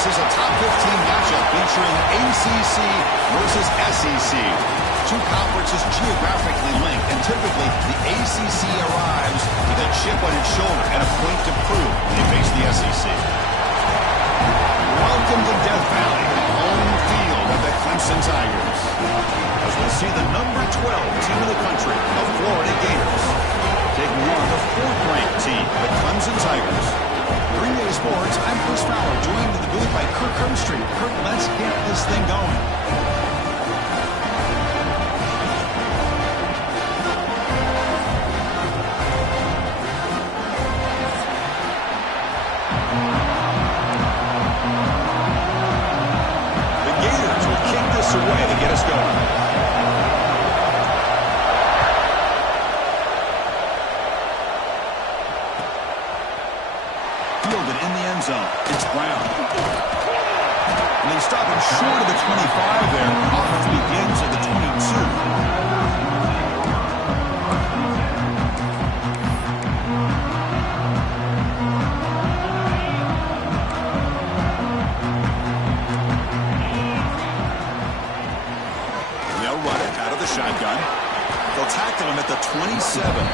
This is a top 15 matchup featuring ACC versus SEC. Two conferences geographically linked, and typically the ACC arrives with a chip on its shoulder and a point to prove when they face the SEC. Welcome to Death Valley, home field of the Clemson Tigers, as we'll see the number 12 team in the country, the Florida Gators, taking on the 4th-ranked team, the Clemson Tigers. Green Day Sports, I'm Chris Fowler, joined in the booth by Kirk Hermstreet. Kirk, let's get this thing going. The Gators will kick this away to get us going. It's Brown. And they stop him short of the 25 there. Offense begins at the 22. They'll run it out of the shotgun. They'll tackle him at the 27.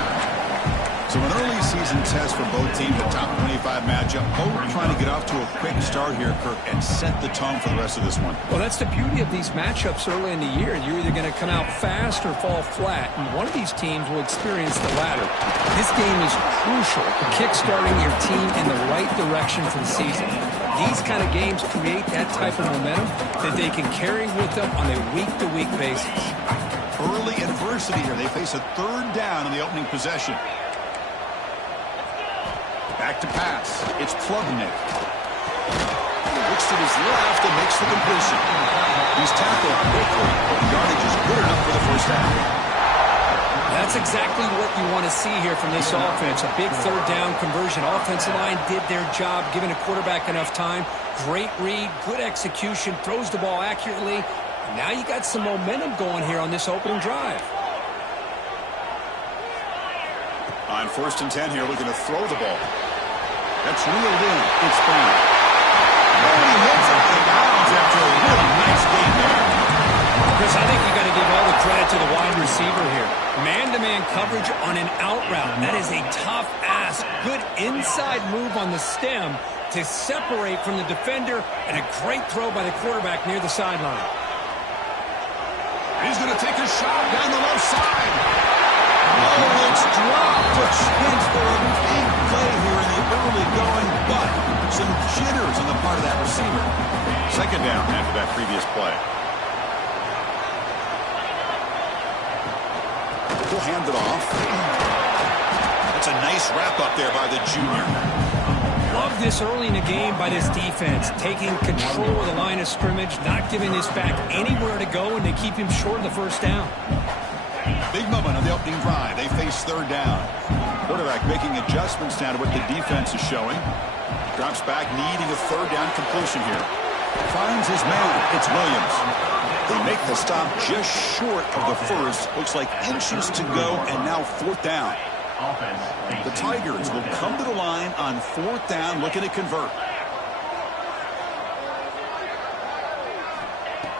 So an early season test for both teams, a top 25 matchup. Both trying to get off to a quick start here, Kirk, and set the tone for the rest of this one. Well, that's the beauty of these matchups early in the year. You're either going to come out fast or fall flat, and one of these teams will experience the latter. This game is crucial to kick-starting your team in the right direction for the season. These kind of games create that type of momentum that they can carry with them on a week-to-week basis. Early adversity here. They face a 3rd down in the opening possession. Back to pass. It's Plubnik. Looks to his left and makes the completion. He's tackled quickly, but the yardage is good enough for the first down. That's exactly what you want to see here from this offense. A big 3rd down conversion. Offensive line did their job, giving a quarterback enough time. Great read, good execution, throws the ball accurately. Now you got some momentum going here on this opening drive. On 1st and 10 here, we're going to throw the ball. That's reeled in. It's Brown. Oh, he hits it in bounds after a really nice game there. Chris, I think you got to give all the credit to the wide receiver here. Man-to-man coverage on an out route. That is a tough ask. Good inside move on the stem to separate from the defender, and a great throw by the quarterback near the sideline. He's going to take a shot down the left side. Oh, it's dropped. A chance for a big play here in the early going, but some jitters on the part of that receiver. 2nd down after that previous play. He'll hand it off. That's a nice wrap up there by the junior. Love this early in the game by this defense, taking control of the line of scrimmage, not giving this back anywhere to go, and they keep him short of the first down. Big moment on the opening drive. They face 3rd down. Quarterback making adjustments now to what the defense is showing. Drops back, needing a 3rd down completion here. Finds his man. It's Williams. They make the stop just short of the first. Looks like inches to go, and now 4th down. The Tigers will come to the line on 4th down, looking to convert.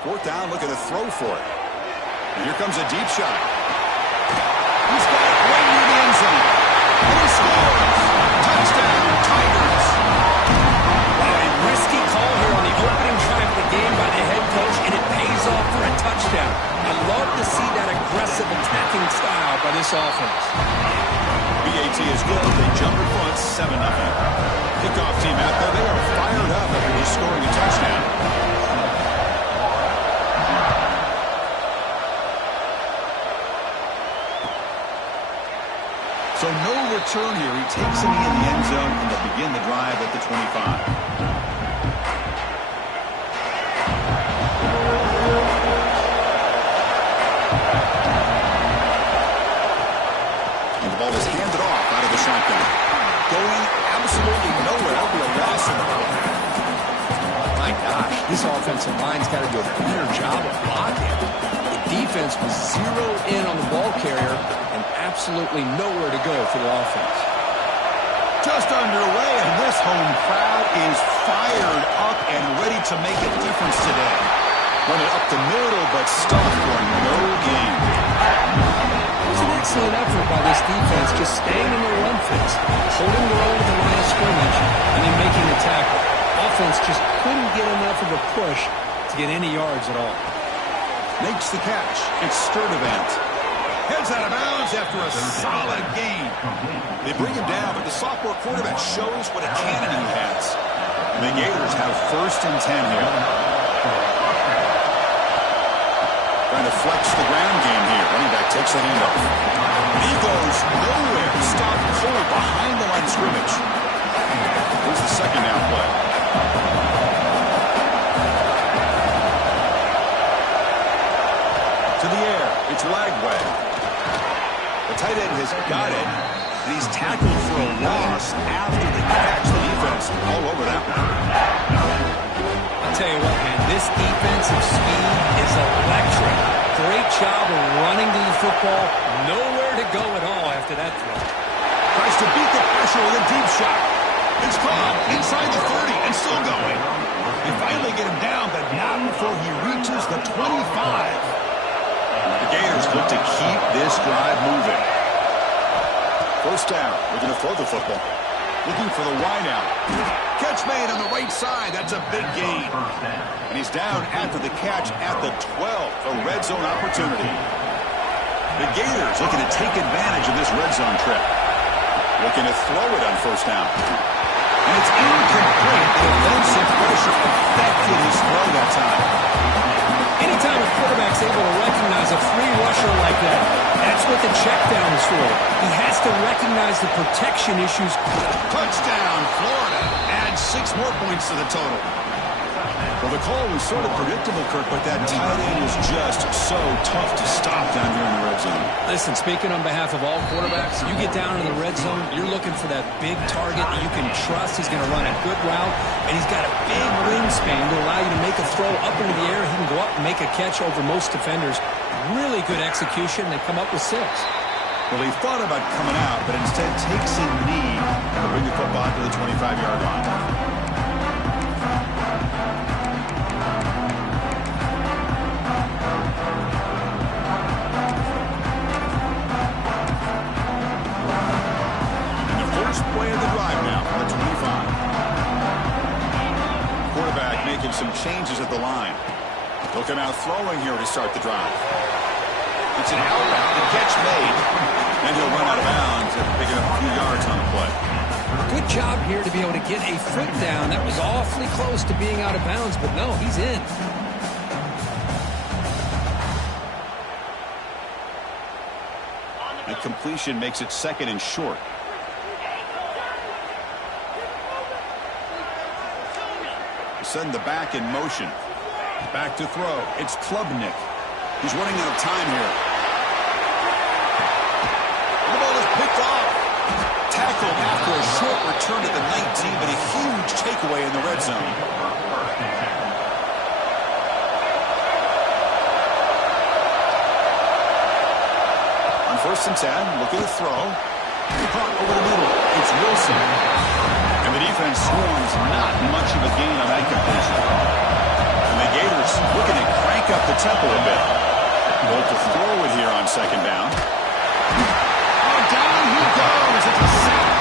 4th down, looking to throw for it. And here comes a deep shot. He's got it right near the end zone. And he scores. Touchdown, Tigers. Wow, a risky call here on the opening drive of the game by the head coach, and it pays off for a touchdown. I love to see that aggressive attacking style by this offense. BAT is good. They jump in front 7-0. Kickoff team out there. They are fired up after scoring a touchdown. So no return here. He takes him in the end zone, and they'll begin the drive at the 25. And the ball is handed off out of the shotgun. Going absolutely nowhere. That'll be a loss in the ball. My gosh, this offensive line's got to do a better job of blocking. The defense was zeroed in on the ball carrier and absolutely nowhere to go for the offense. Just underway, and this This home crowd is fired up and ready to make a difference today. Run it up the middle, but stuffed for no gain. It was an excellent effort by this defense, just staying in their run fits, holding their own at the line of scrimmage, and then making a tackle. Offense just couldn't get enough of a push to get any yards at all. Makes the catch. It's Sturdivant. Heads out of bounds after a solid gain. They bring him down, but the sophomore quarterback shows what a cannon he has. The Gators have 1st and 10 here. Trying to flex the ground game here. Running back takes the handoff. He goes nowhere. Stopped cold behind the line of scrimmage. Here's the 2nd down play. To the air. It's Lagway. The tight end has got it. And he's tackled for a loss after the catch. The defense all over that one. I'll tell you what, man, this defensive speed is electric. Great job of running to the football. Nowhere to go at all after that throw. Tries to beat the pressure with a deep shot. It's caught inside the 30 and still going. They finally get him down, but not before he reaches the 25. The Gators look to keep this drive moving. 1st down. We're going to throw the football. Looking for the wideout. Catch made on the right side. That's a big gain. And he's down after the catch at the 12. A red zone opportunity. The Gators looking to take advantage of this red zone trip. Looking to throw it on 1st down. And it's incomplete. The defensive pressure affected his throw that time. Anytime a quarterback's able to recognize a free rusher like that, that's what the check down is for. He has to recognize the protection issues. Touchdown, Florida. Adds 6 more points to the total. Well, the call was sort of predictable, Kirk, but that tight end is just so tough to stop down here in the red zone. Listen, speaking on behalf of all quarterbacks, you get down in the red zone, you're looking for that big target that you can trust. He's going to run a good route, and he's got a big wingspan to allow you to make a throw up into the air. He can go up and make a catch over most defenders. Really good execution. They come up with 6. Well, he thought about coming out, but instead takes a knee to bring the football to the 25-yard line. Play of the drive now on the 25. Quarterback making some changes at the line. He'll come out throwing here to start the drive. It's an outbound, the catch made. Then he'll run out of bounds and pick up a few yards on the play. Good job here to be able to get a foot down. That was awfully close to being out of bounds, but no, he's in. The completion makes it 2nd and short. Send the back in motion. Back to throw. It's Klubnik. He's running out of time here. The ball is picked off. Tackled after a short return to the 19, but a huge takeaway in the red zone. On 1st and 10, look at the throw. Caught over the middle. It's Wilson. And the defense swarms not much of a gain on that completion. And the Gators looking to crank up the tempo a bit. Both to throw it here on 2nd down. Oh, down he goes. It's a sack.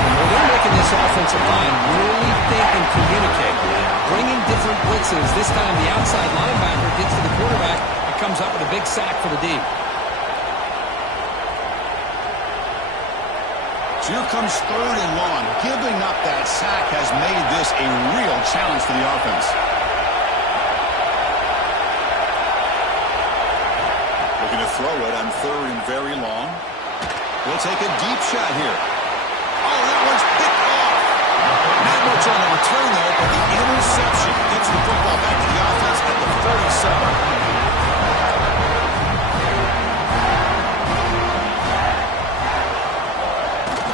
Well, they're making this offensive line really think and communicate. Bringing different blitzes. This time the outside linebacker gets to the quarterback and comes up with a big sack for the D. So here comes 3rd and long. Giving up that sack has made this a real challenge for the offense. Looking to throw it on 3rd and very long. We'll take a deep shot here. Oh, that one's picked off. Not much on the return there, but the interception gets the football back to the offense at the 47.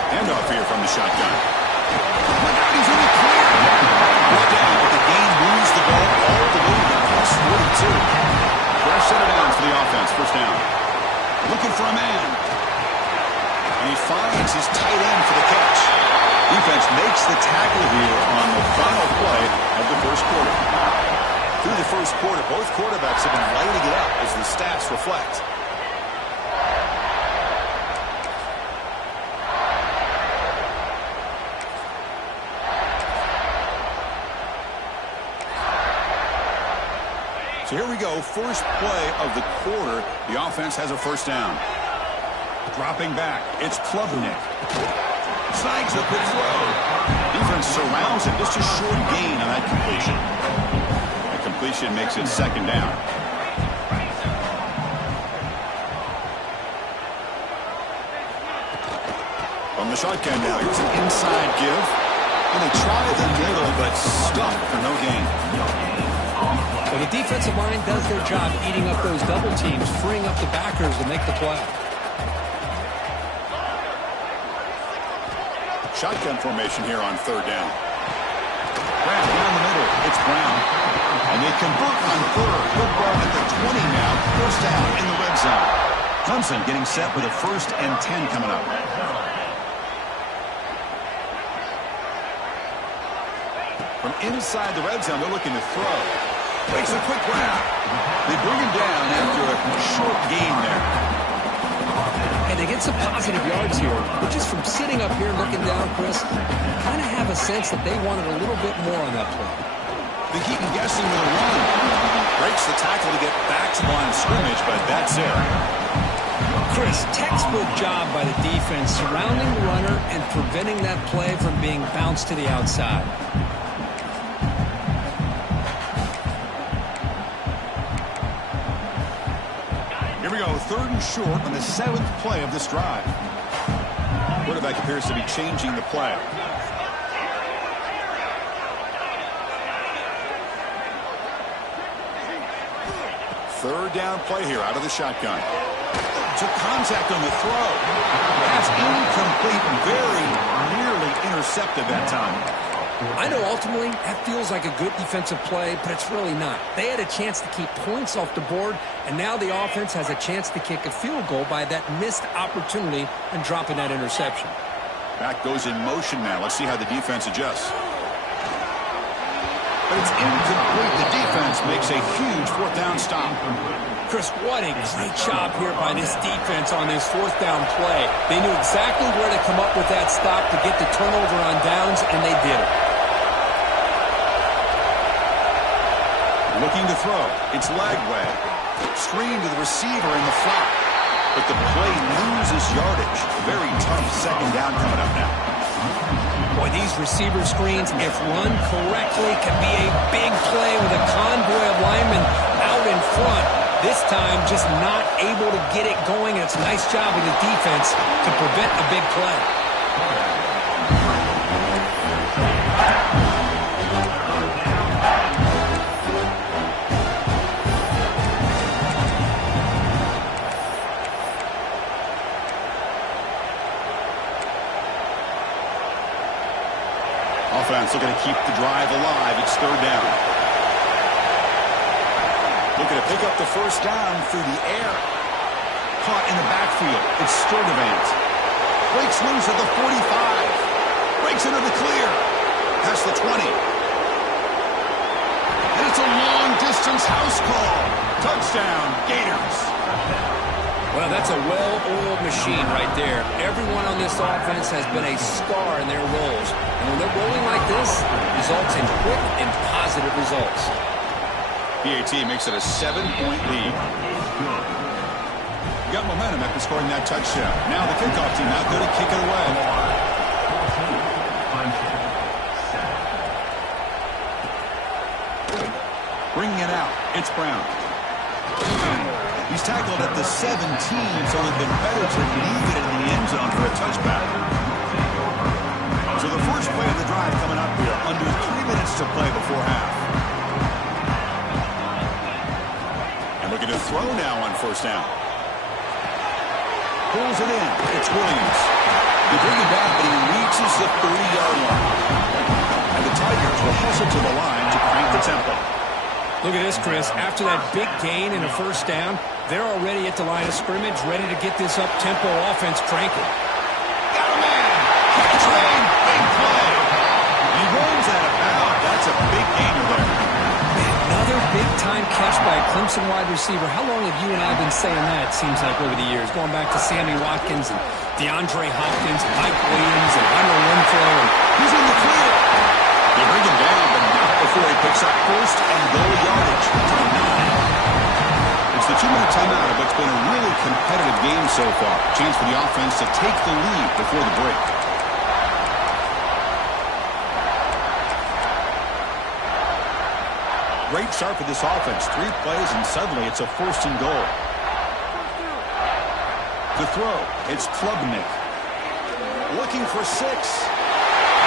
Handoff here from the shotgun. Look out, he's in the clear. Brought down, but the game moves the ball all the way to the plus 42. Fresh set of downs for the offense. 1st down. Looking for a man. And he finds his tight end for the catch. Defense makes the tackle here on the final play of the first quarter. Through the first quarter, both quarterbacks have been lighting it up as the stats reflect. So here we go, first play of the quarter. The offense has a first down. Dropping back, it's Klubnik. Snags a quick throw. Defense surrounds him, just a short gain on that completion. That completion makes it second down. From the shotgun now, here's an inside give. And they try the middle, but stuck for no gain. Well, the defensive line does their job eating up those double teams, freeing up the backers to make the play. Shotgun formation here on third down. Brown down the middle. It's Brown. And they convert on third. Good ball at the 20 now. First down in the red zone. Clemson getting set with a 1st and 10 coming up. From inside the red zone, they're looking to throw. Makes a quick route. They bring him down after a short gain there. And they get some positive yards here. But just from sitting up here looking down, Chris, kind of have a sense that they wanted a little bit more on that play. They keep him guessing with a run. Breaks the tackle to get back to the line of scrimmage, but that's it. Chris, textbook job by the defense surrounding the runner and preventing that play from being bounced to the outside. Here we go, 3rd and short on the 7th play of this drive. Quarterback appears to be changing the play. Third down play here out of the shotgun. Took contact on the throw. That's incomplete and very nearly intercepted that time. I know ultimately that feels like a good defensive play, but it's really not. They had a chance to keep points off the board, and now the offense has a chance to kick a field goal by that missed opportunity and dropping that interception. Back goes in motion now. Let's see how the defense adjusts. But it's incomplete. The defense makes a huge 4th down stop. Chris, what a great job here by this defense on this 4th down play. They knew exactly where to come up with that stop to get the turnover on downs, and they did it. Looking to throw. It's Lagway. Screen to the receiver in the flat. But the play loses yardage. Very tough second down coming up now. Boy, these receiver screens, if run correctly, can be a big play with a convoy of linemen out in front. This time, just not able to get it going. And it's a nice job of the defense to prevent a big play. Offense looking to keep the drive alive. It's 3rd down. Looking to pick up the first down through the air. Caught in the backfield. It's Sturdivant. Breaks loose at the 45. Breaks into the clear. Past the 20. And it's a long-distance house call. Touchdown, Gators. Well, that's a well-oiled machine right there. Everyone on this offense has been a star in their roles. And when they're rolling like this, results in quick and positive results. PAT makes it a 7-point lead. Got momentum after scoring that touchdown. Now the kickoff team out there to kick it away. Bringing it out. It's Brown. He's tackled at the 17, so it's been better to leave it in the end zone for a touchback. So the first play of the drive coming up here. Under 3 minutes to play before half. And looking to throw now on first down. Pulls it in. It's Williams. They bring him back, but he reaches the 30-yard line. And the Tigers will hustle to the line to crank the tempo. Look at this, Chris. After that big gain and a first down, they're already at the line of scrimmage, ready to get this up-tempo offense cranking. Got a man. Catch lane. Big play. Clemson wide receiver. How long have you and I been saying that, it seems like, over the years? Going back to Sammy Watkins and DeAndre Hopkins and Mike Williams and Hunter Renfrow. And he's in the clear. They bring him down, but not before he picks up first and goal yardage to the 9. It's the 2-minute timeout of what's been a really competitive game so far. Chance for the offense to take the lead before the break. Great start for this offense. 3 plays, and suddenly it's a 1st and goal. The throw, it's Klubnik. Looking for 6. And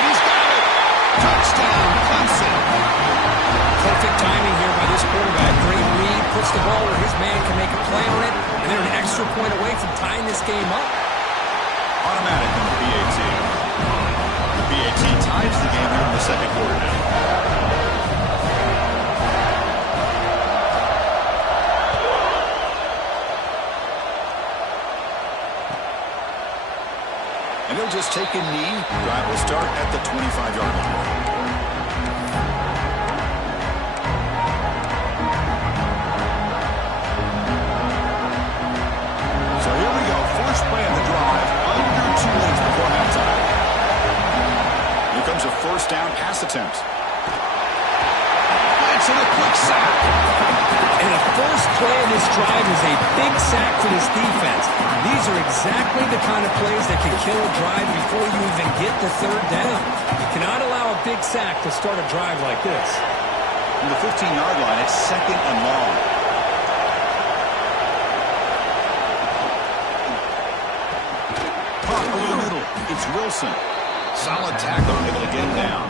he's got it! Touchdown, Clemson! Perfect timing here by this quarterback. Great read, puts the ball where his man can make a play on it, and they're an extra point away from tying this game up. Automatic on the PAT. The PAT ties the game here in the second quarter now. And he'll just take a knee. Drive will start at the 25-yard line. So here we go. First play of the drive. Under 2 minutes before halftime. Here comes a first down pass attempt. It's in a quick sack. And the first play of this drive is a big sack for this defense. These are exactly the kind of plays that can kill a drive before you even get the 3rd down. You cannot allow a big sack to start a drive like this. From the 15-yard line, it's 2nd and long. Pop over the middle. It's Wilson. Solid tackle, able to get him down.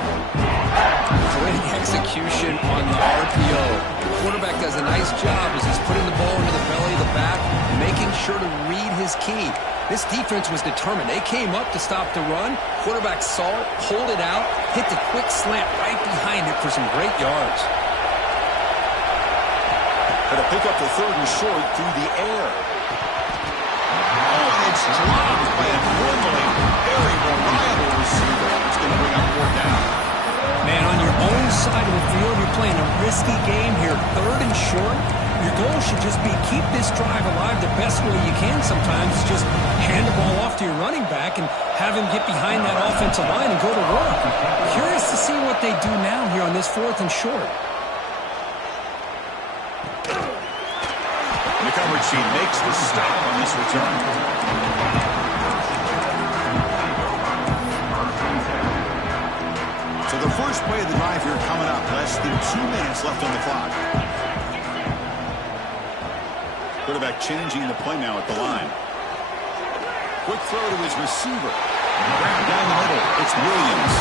Great execution on the RPO. The quarterback does a nice job as he's putting the ball into the belly of the back, making sure to read his key. This defense was determined. They came up to stop the run. Quarterback saw it, pulled it out, hit the quick slant right behind it for some great yards. Going to pick up the 3rd and short through the air. Oh, and it's dropped by a normally very reliable receiver. It's going to bring up 4th down. Man, on your own side of the field, you're playing a risky game here. 3rd and short. Your goal should just be keep this drive alive the best way you can sometimes. Just hand the ball off to your running back and have him get behind that offensive line and go to work. Curious to see what they do now here on this 4th and short. And the coverage sheet makes the stop on this return. So the first play of the drive here coming up. Less than 2 minutes left on the clock. Quarterback changing the play now at the line. Quick throw to his receiver. Grab down the middle. It's Williams.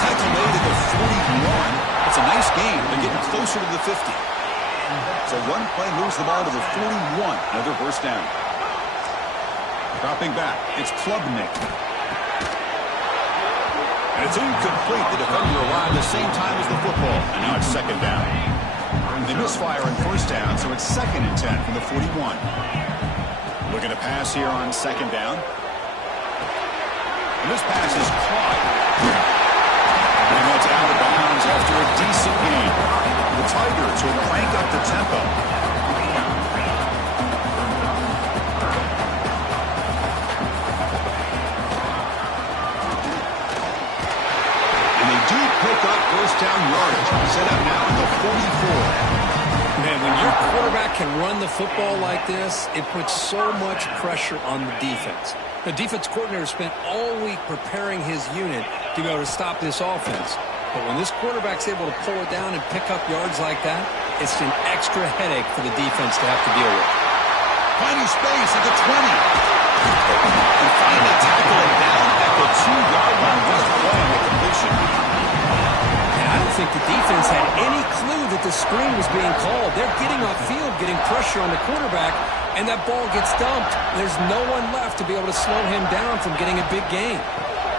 Tackle made at the 41. It's a nice game. They're getting closer to the 50. So one play moves the ball to the 41. Another 1st down. Dropping back. It's Klubnik. And it's incomplete. The defender arrived the same time as the football. And now it's 2nd down. They misfire on 1st down, so it's 2nd and 10 from the 41. Looking to pass here on 2nd down. And this pass is caught. And that's out of bounds after a decent game. The Tigers will crank up the tempo. And they do pick up 1st down yardage. Set up now at the 44. Man, when your quarterback can run the football like this, it puts so much pressure on the defense. The defense coordinator spent all week preparing his unit to be able to stop this offense. But when this quarterback's able to pull it down and pick up yards like that, it's an extra headache for the defense to have to deal with. Finding space at the 20. And finally tackle it down at the 2-yard line. What a play on the completion. I don't think the defense had any clue that the screen was being called. They're getting off field, getting pressure on the quarterback, and that ball gets dumped. There's no one left to be able to slow him down from getting a big gain.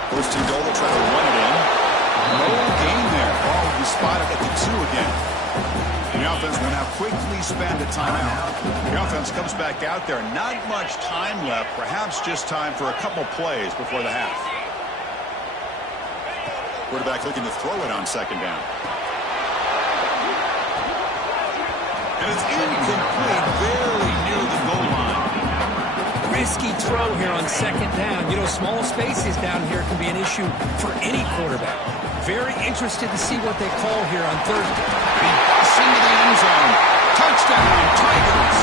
1st and goal to try to run it in. No gain there. Ball will be spotted at the 2 again. And the offense will now quickly spend a timeout. The offense comes back out there. Not much time left. Perhaps just time for a couple plays before the half. Quarterback looking to throw it on 2nd down. And it's incomplete, barely near the goal line. Risky throw here on second down. You know, small spaces down here can be an issue for any quarterback. Very interested to see what they call here on third down. And he busts into the end zone. Touchdown, Tigers.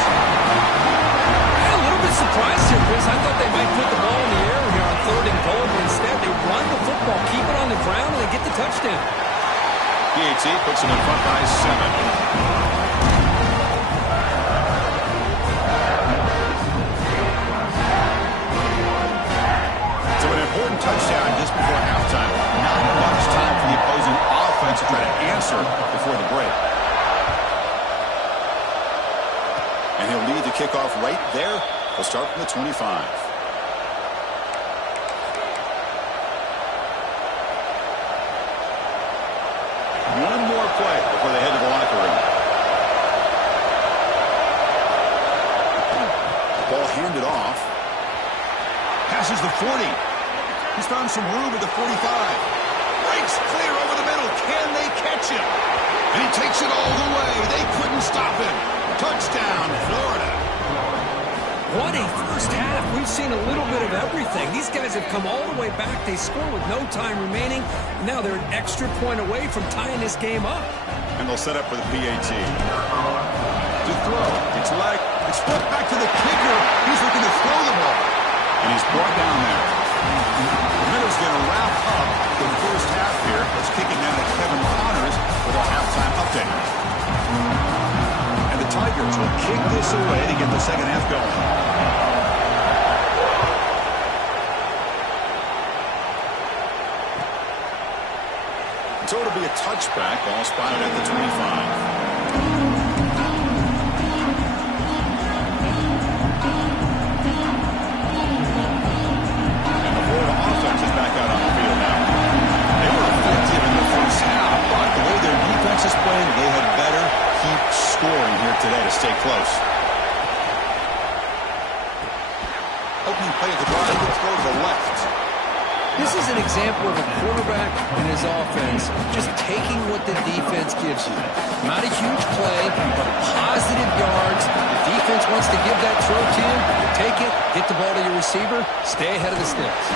I'm a little bit surprised here, Chris. I thought they might put the ball in the air here on third and goal, but instead they run the football, keep it on the ground, and they get the touchdown. PAT puts them in front by 7. Important touchdown just before halftime. Not much time for the opposing offense to try to answer before the break. And he'll lead the kickoff right there. He'll start from the 25. One more play before they head to the locker room. Ball handed off. Passes the 40. He's found some room at the 45. Breaks clear over the middle. Can they catch him? And he takes it all the way. They couldn't stop him. Touchdown, Florida. What a first half. We've seen a little bit of everything. These guys have come all the way back. They score with no time remaining. Now they're an extra point away from tying this game up. And they'll set up for the PAT. To throw. It's like it's flipped back to the kicker. He's looking to throw the ball. And he's brought down there. The Minnows going to wrap up the first half here. It's kicking down at Kevin Connors with our halftime update. And the Tigers will kick this away to get the second half going. So it'll be a touchback. Ball spotted at the 25. Is playing, they had better keep scoring here today to stay close. Opening play of the drive, he'll throw to the left. This is an example of a quarterback and his offense just taking what the defense gives you. Not a huge play, but positive yards. The defense wants to give that throw to you. You take it, get the ball to your receiver, stay ahead of the sticks.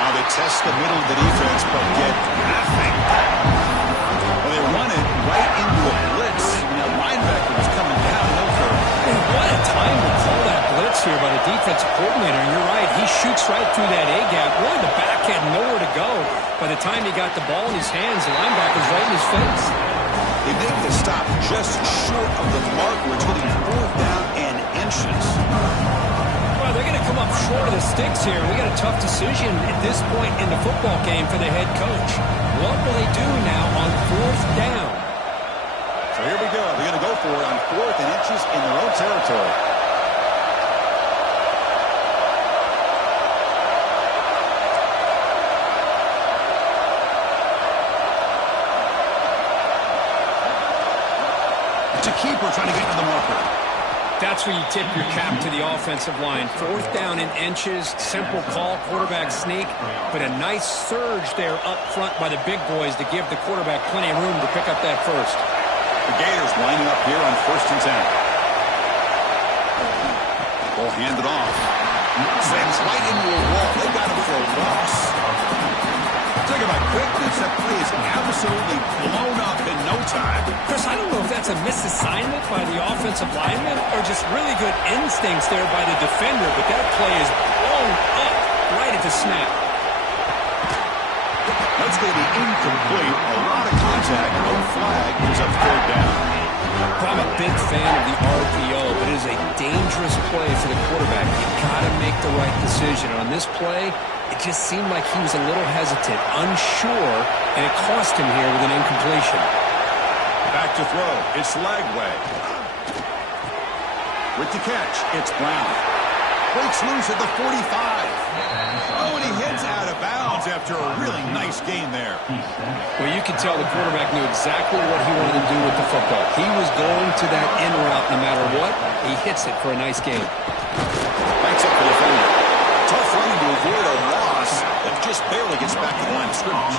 Now they test the middle of the defense, but get nothing. They run it right into a blitz. And that linebacker was coming down. No curve. And what a time to call that blitz here by the defensive coordinator. And you're right, he shoots right through that A-gap. Really, the back had nowhere to go. By the time he got the ball in his hands, the linebacker's right in his face. They make the stop just short of the mark where it's getting 4th down and inches. Well, they're going to come up short of the sticks here. We got a tough decision at this point in the football game for the head coach. What will they do now on 4th down? So here we go. They're going to go for it on 4th and inches in their own territory. It's a keeper trying to get to the marker. That's where you tip your cap to the offensive line. 4th down in inches, simple call, quarterback sneak, but a nice surge there up front by the big boys to give the quarterback plenty of room to pick up that first. The Gators lining up here on 1st and 10. Ball handed off. Slams right into a wall. They got him for a loss. Talk about quickness. That play is absolutely blown up in no time. Chris, I don't know if that's a misassignment by the offensive lineman or just really good instincts there by the defender, but that play is blown up right at the snap. That's going to be incomplete. A lot of contact. No flag. Here's up 3rd down. I'm a big fan of the RPO, but it is a dangerous play for the quarterback. You've got to make the right decision. On this play, it just seemed like he was a little hesitant, unsure, and it cost him here with an incompletion. Back to throw. It's Lagway. With the catch, it's Brown. Breaks loose at the 45. Oh, and he hits out of bounds after a really nice game there. Well, you can tell the quarterback knew exactly what he wanted to do with the football. He was going to that in route no matter what. He hits it for a nice game. Backs up the defender. Tough running to avoid a loss that just barely gets back to the line of scrimmage.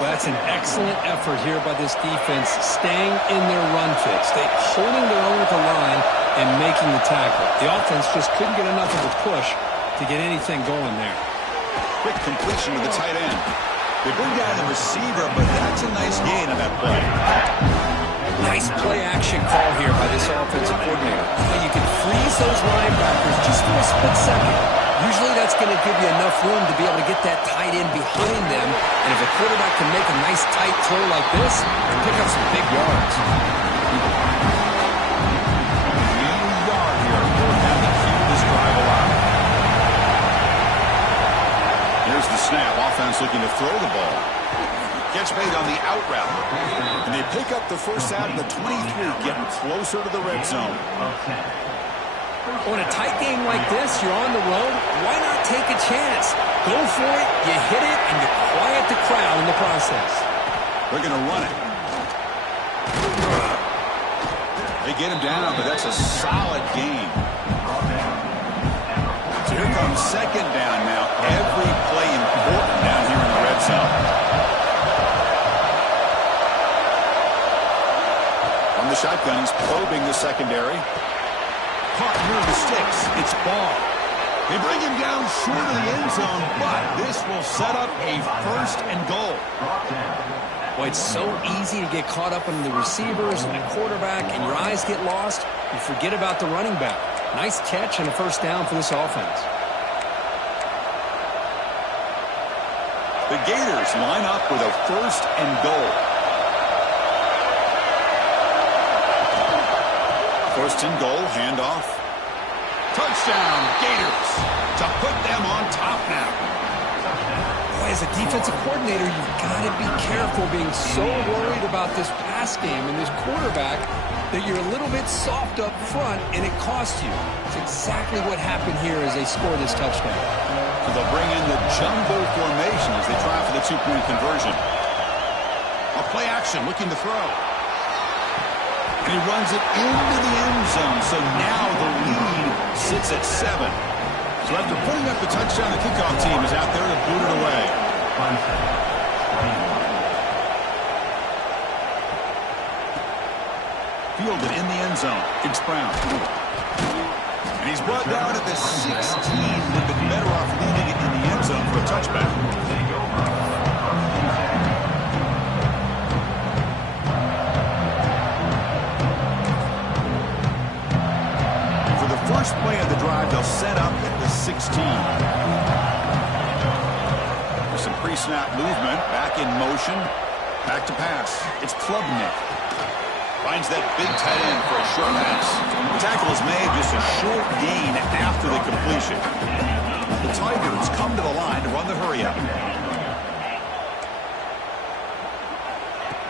Well, that's an excellent effort here by this defense, staying in their run fix. They holding their own at the line and making the tackle. The offense just couldn't get enough of a push to get anything going there. Quick completion to the tight end. They bring down the receiver, but that's a nice gain on that play. Nice play-action call here by this offensive coordinator. You can freeze those linebackers just for a split second. Usually that's going to give you enough room to be able to get that tight end behind them. And if a quarterback can make a nice tight throw like this, pick up some big yards. Yard here. We're having to keep this drive alive. Here's the snap. Offense looking to throw the ball. Catch made on the out route. And they pick up the first out of the 23, getting closer to the red zone. On a tight game like this, you're on the road, why not take a chance? Go for it, you hit it, and you quiet the crowd in the process. They're going to run it. They get him down, but that's a solid gain. So here comes second down now. Every play important down here in the red zone. On the shotgun, he's probing the secondary. Caught near the sticks. It's ball. They bring him down short of the end zone, but this will set up a first and goal. Boy, it's so easy to get caught up in the receivers and the quarterback, and your eyes get lost. You forget about the running back. Nice catch and a first down for this offense. The Gators line up with a first and goal. First and goal, handoff. Touchdown, Gators, to put them on top now. Boy, as a defensive coordinator, you've got to be careful being so worried about this pass game and this quarterback that you're a little bit soft up front, and it costs you. It's exactly what happened here as they score this touchdown. So they'll bring in the jumbo formation as they try for the two-point conversion. A play action, looking to throw. And he runs it into the end zone, so now the lead sits at 7. So after putting up the touchdown, the kickoff team is out there to boot it away. Fielded in the end zone. It's Brown. And he's brought down at the 16. Would have been better off leaving it in the end zone for a touchback. First play of the drive, they'll set up at the 16. There's some pre-snap movement, back in motion, back to pass. It's Klubnik. Finds that big tight end for a short pass. The tackle is made, just a short gain after the completion. The Tigers come to the line to run the hurry up.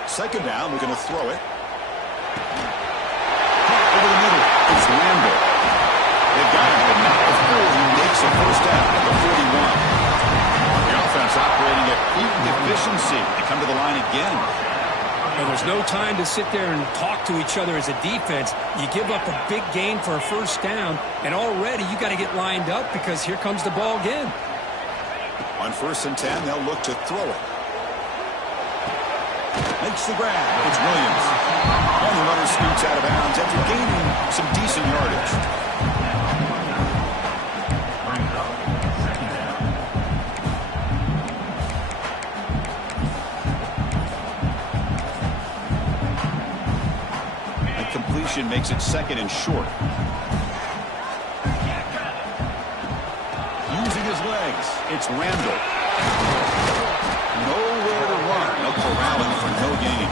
Second down, we're going to throw it. Over the middle, it's Randall. They've got him, but not before he makes a first down at the 41. The offense operating at peak efficiency. They come to the line again. Well, there's no time to sit there and talk to each other as a defense. You give up a big gain for a first down, and already you got to get lined up because here comes the ball again. On 1st and 10, they'll look to throw it. Makes the grab. It's Williams. And the runner scoots out of bounds after gaining some decent yardage. Makes it 2nd and short. Using his legs, it's Randall. Nowhere to run. No corralling for no gain.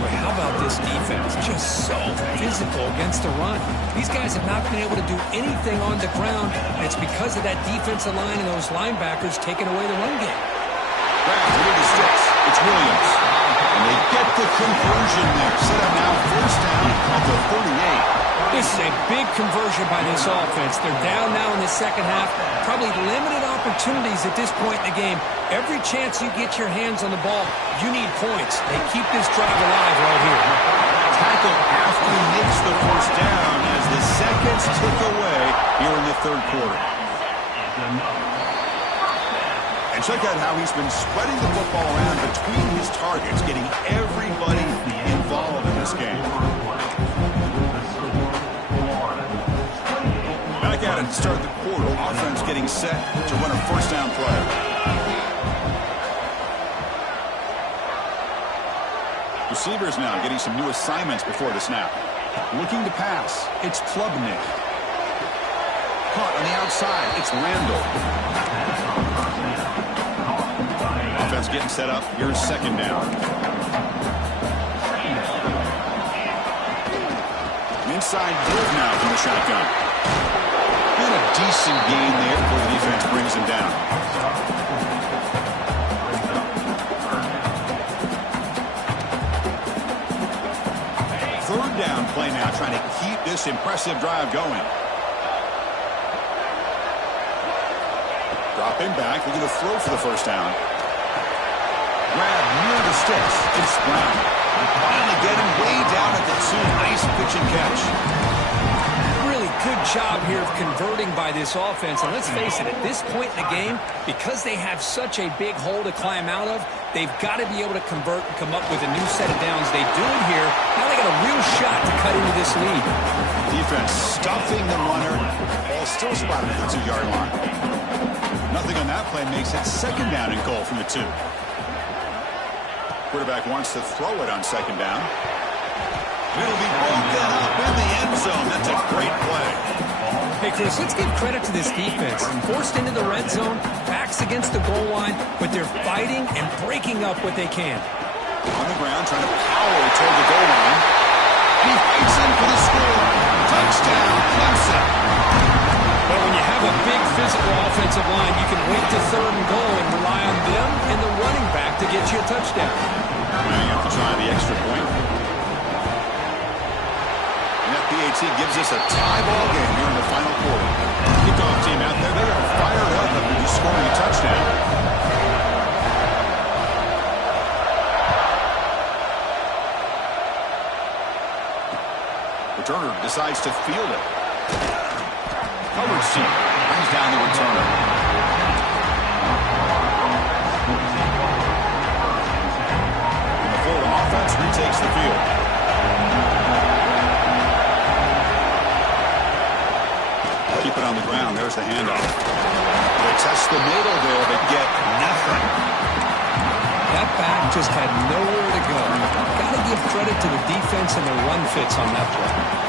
Boy, how about this defense? Just so physical against the run. These guys have not been able to do anything on the ground, and it's because of that defensive line and those linebackers taking away the run game. Grab through the sticks. It's Williams. And they get the conversion there. Set up now first down at the 38. This is a big conversion by this offense. They're down now in the second half. Probably limited opportunities at this point in the game. Every chance you get your hands on the ball, you need points. They keep this drive alive right here. Tackle after he makes the first down as the seconds tick away here in the third quarter. And Check out how he's been spreading the football around between his targets, getting everybody involved in this game. Back at it to start the quarter. Offense getting set to run a first down play. Receivers now getting some new assignments before the snap. Looking to pass. It's Klubnik. Caught on the outside. It's Randall. Offense getting set up. Here's second down. Inside move now from the shotgun. And a decent gain there before the defense brings him down. Third down play now, trying to keep this impressive drive going. Dropping back, looking to throw for the first down. Grab near the sticks. It's Brown. Finally get him way down at the 2. Nice pitch and catch. Really good job here of converting by this offense. And let's face it, at this point in the game, because they have such a big hole to climb out of, they've got to be able to convert and come up with a new set of downs. They do it here. Now they got a real shot to cut into this lead. Defense stuffing the runner. Ball still spotted at the 2-yard line. Nothing on that play makes it second down and goal from the 2. Quarterback wants to throw it on second down. It'll be broken up in the end zone. That's a great play. Hey, Chris, let's give credit to this defense. Forced into the red zone, backs against the goal line, but they're fighting and breaking up what they can. On the ground, trying to power toward the goal line. He fights in for the score. Touchdown, Clemson. But when you have a big physical offensive line, you can wait to third and goal and rely on them and the running back to get you a touchdown. Now you have to try the extra point. And that PAT gives us a tie ball game here in the final quarter. Kickoff team out there, they are fired up after just scoring a touchdown. Returner decides to field it. Coverage team brings down the returner. And the Florida offense retakes the field. Keep it on the ground. There's the handoff. They test the middle there, but get nothing. That back just had nowhere to go. Got to give credit to the defense and the run fits on that play.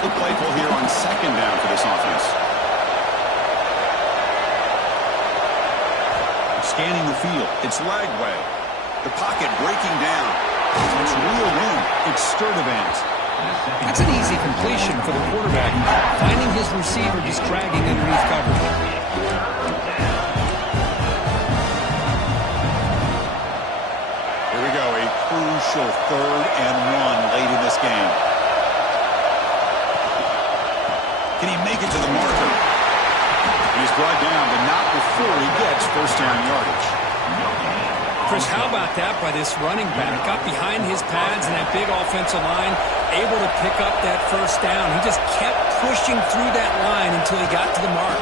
The play call here on second down for this offense. Scanning the field. It's Lagway. The pocket breaking down. It's real wind. It's Sturdivant. That's an easy completion for the quarterback. Finding his receiver just dragging underneath coverage. Here we go. A crucial 3rd and 1 late in this game. Can he make it to the marker? He's brought down, but not before he gets first down yardage. Chris, how about that by this running back? Got behind his pads and that big offensive line, able to pick up that first down. He just kept pushing through that line until he got to the mark.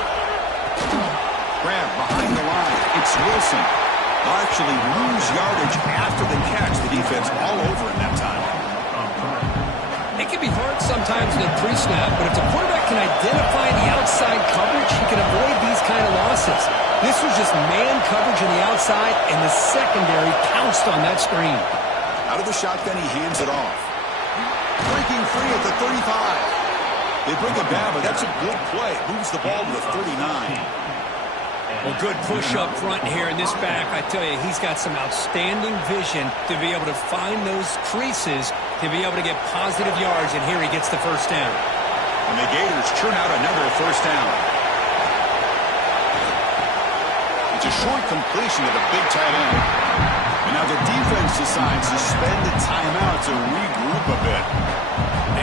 Grab behind the line. It's Wilson. They'll actually lose yardage after the catch. The defense all over in that time. It can be hard sometimes in a pre-snap, but if the quarterback can identify the outside coverage, he can avoid these kind of losses. This was just man coverage on the outside, and the secondary pounced on that screen. Out of the shotgun, he hands it off. Breaking free at the 35. They bring it down, but that's a good play. Moves the ball to the 39. Well, good push up front here in this back. I tell you, he's got some outstanding vision to be able to find those creases, to be able to get positive yards, and here he gets the first down. And the Gators churn out another first down. It's a short completion to the big tight end. And now the defense decides to spend the timeout to regroup a bit.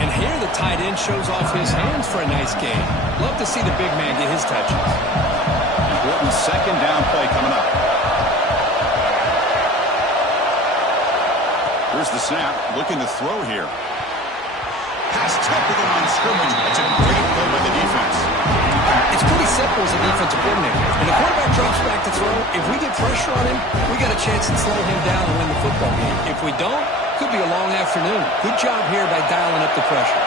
And here the tight end shows off his hands for a nice game. Love to see the big man get his touches. Important second down play coming up. Here's the snap, looking to throw here. Pass tipped to the line of scrimmage. It's a great play by the defense. It's pretty simple as a defensive coordinator. When the quarterback drops back to throw, if we get pressure on him, we got a chance to slow him down and win the football game. If we don't, could be a long afternoon. Good job here by dialing up the pressure.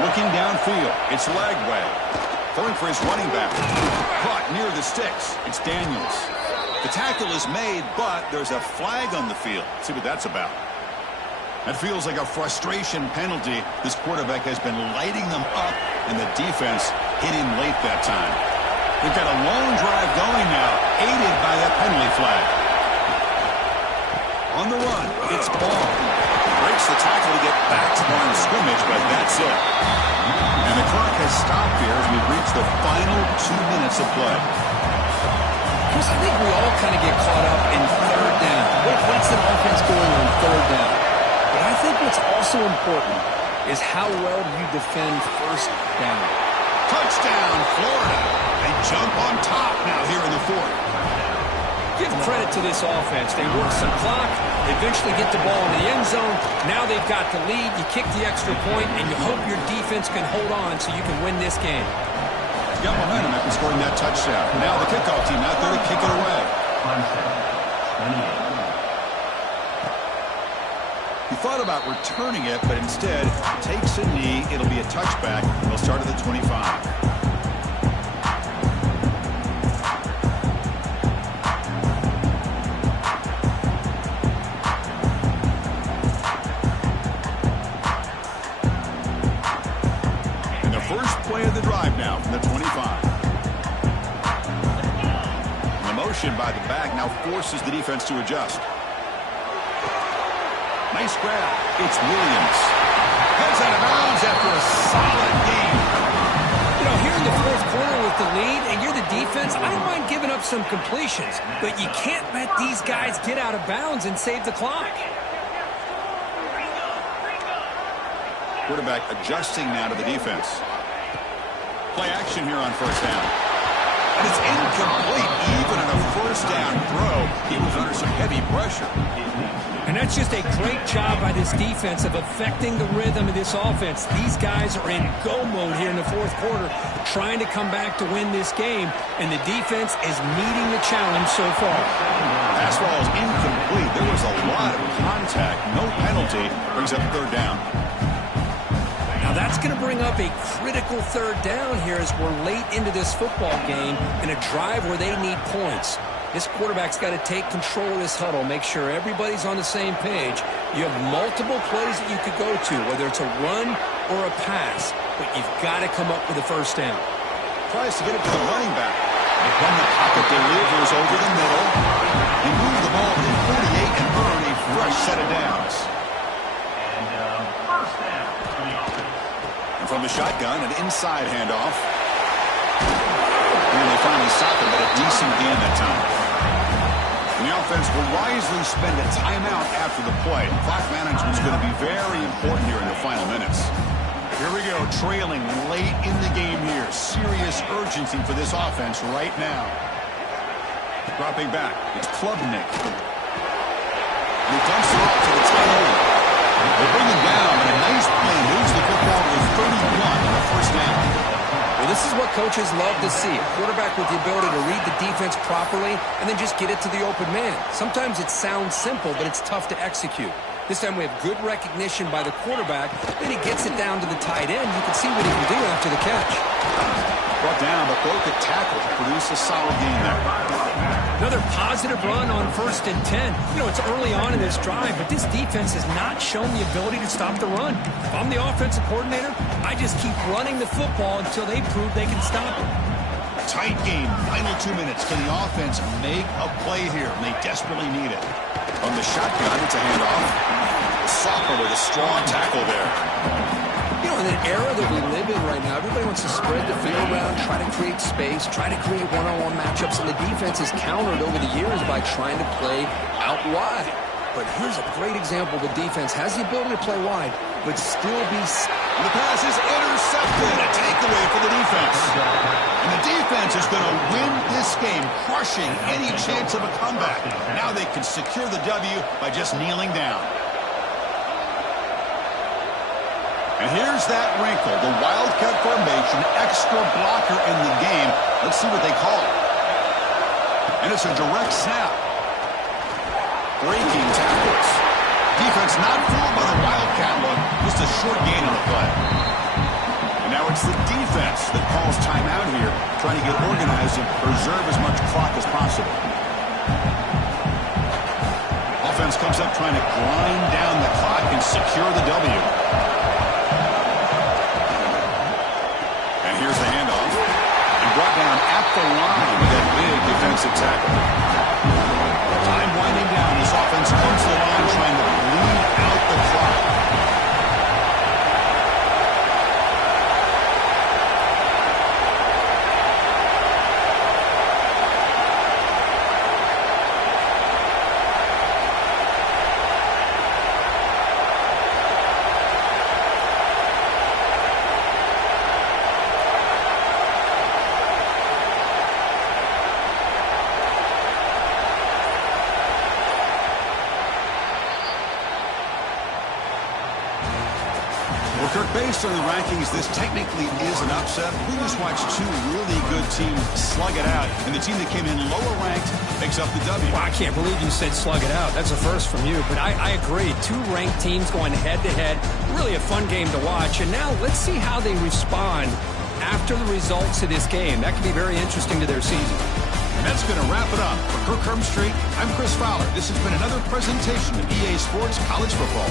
Looking downfield, it's Lagway. Throwing for his running back. Caught near the sticks. It's Daniels. The tackle is made, but there's a flag on the field. Let's see what that's about. That feels like a frustration penalty. This quarterback has been lighting them up, and the defense hit him late that time. They've got a long drive going now, aided by that penalty flag. On the run, it's Ball. Breaks the tackle to get back to the line of scrimmage, but that's it. And the clock has stopped here as we reach the final 2 minutes of play. Chris, I think we all kind of get caught up in third down. What's the offense doing on third down? But I think what's also important is how well do you defend first down. Touchdown, Florida. They jump on top now here in the fourth. Give credit to this offense. They work some clock, eventually get the ball in the end zone. Now they've got the lead. You kick the extra point, and you hope your defense can hold on so you can win this game. Got momentum after scoring that touchdown. Now the kickoff team out there to kick it away. He thought about returning it, but instead takes a knee. It'll be a touchback. They'll start at the 25. Play of the drive now from the 25. And the motion by the back now forces the defense to adjust. Nice grab. It's Williams. Heads out of bounds after a solid game. You know, here in the fourth quarter with the lead, and you're the defense, I don't mind giving up some completions, but you can't let these guys get out of bounds and save the clock. Quarterback adjusting now to the defense. Play action here on first down. And it's incomplete. Even on a first down throw, he was under some heavy pressure. And that's just a great job by this defense of affecting the rhythm of this offense. These guys are in go mode here in the fourth quarter, trying to come back to win this game, and the defense is meeting the challenge so far. Pass ball is incomplete. There was a lot of contact. No penalty. Brings up third down. Now that's going to bring up a critical third down here as we're late into this football game in a drive where they need points. This quarterback's got to take control of this huddle, make sure everybody's on the same page. You have multiple plays that you could go to, whether it's a run or a pass, but you've got to come up with a first down. Tries to get it to the running back. And from the pocket, delivers over the middle. He moves the ball to 48 and earn a fresh set of downs. And from the shotgun, an inside handoff. And they finally stop him, but a decent gain that time. And the offense will wisely spend a timeout after the play. Clock management is going to be very important here in the final minutes. Here we go, trailing late in the game here. Serious urgency for this offense right now. Dropping back, it's Klubnik. And he dumps it off to the tight end. They bring him down, and a nice play moves the football to 31 on the first down. Well, this is what coaches love to see. A quarterback with the ability to read the defense properly and then just get it to the open man. Sometimes it sounds simple, but it's tough to execute. This time we have good recognition by the quarterback. Then he gets it down to the tight end. You can see what he can do after the catch. Brought down, but broke the tackle to produce a solid game there. Another positive run on 1st and 10. You know, it's early on in this drive, but this defense has not shown the ability to stop the run. If I'm the offensive coordinator, I just keep running the football until they prove they can stop it. Tight game, final 2 minutes. Can the offense make a play here? And they desperately need it. On the shotgun, it's a handoff. Soccer with a strong tackle there. You know, in an era that we live in right now, everybody wants to spread the field around, try to create space, try to create one-on-one matchups, and the defense has countered over the years by trying to play out wide. But here's a great example. The defense has the ability to play wide, but still be And the pass is intercepted. A takeaway for the defense. And the defense is going to win this game, crushing any chance of a comeback. Now they can secure the W by just kneeling down. And here's that wrinkle, the Wildcat formation, extra blocker in the game. Let's see what they call. And it's a direct snap. Breaking tackles. Defense not fooled by the Wildcat look, just a short gain on the play. And now it's the defense that calls timeout here, trying to get organized and preserve as much clock as possible. Offense comes up trying to grind down the clock and secure the W. Here's the handoff. And brought down at the line with that big defensive tackle. Time winding down. This offense comes to the line trying to bleed out the clock. Based on the rankings, this technically is an upset. We just watched two really good teams slug it out, and the team that came in lower ranked picks up the W. Well, I can't believe you said slug it out. That's a first from you, but I agree. Two ranked teams going head-to-head. Really a fun game to watch, and now let's see how they respond after the results of this game. That could be very interesting to their season. And that's going to wrap it up. For Kirk Street, I'm Chris Fowler. This has been another presentation of EA Sports College Football.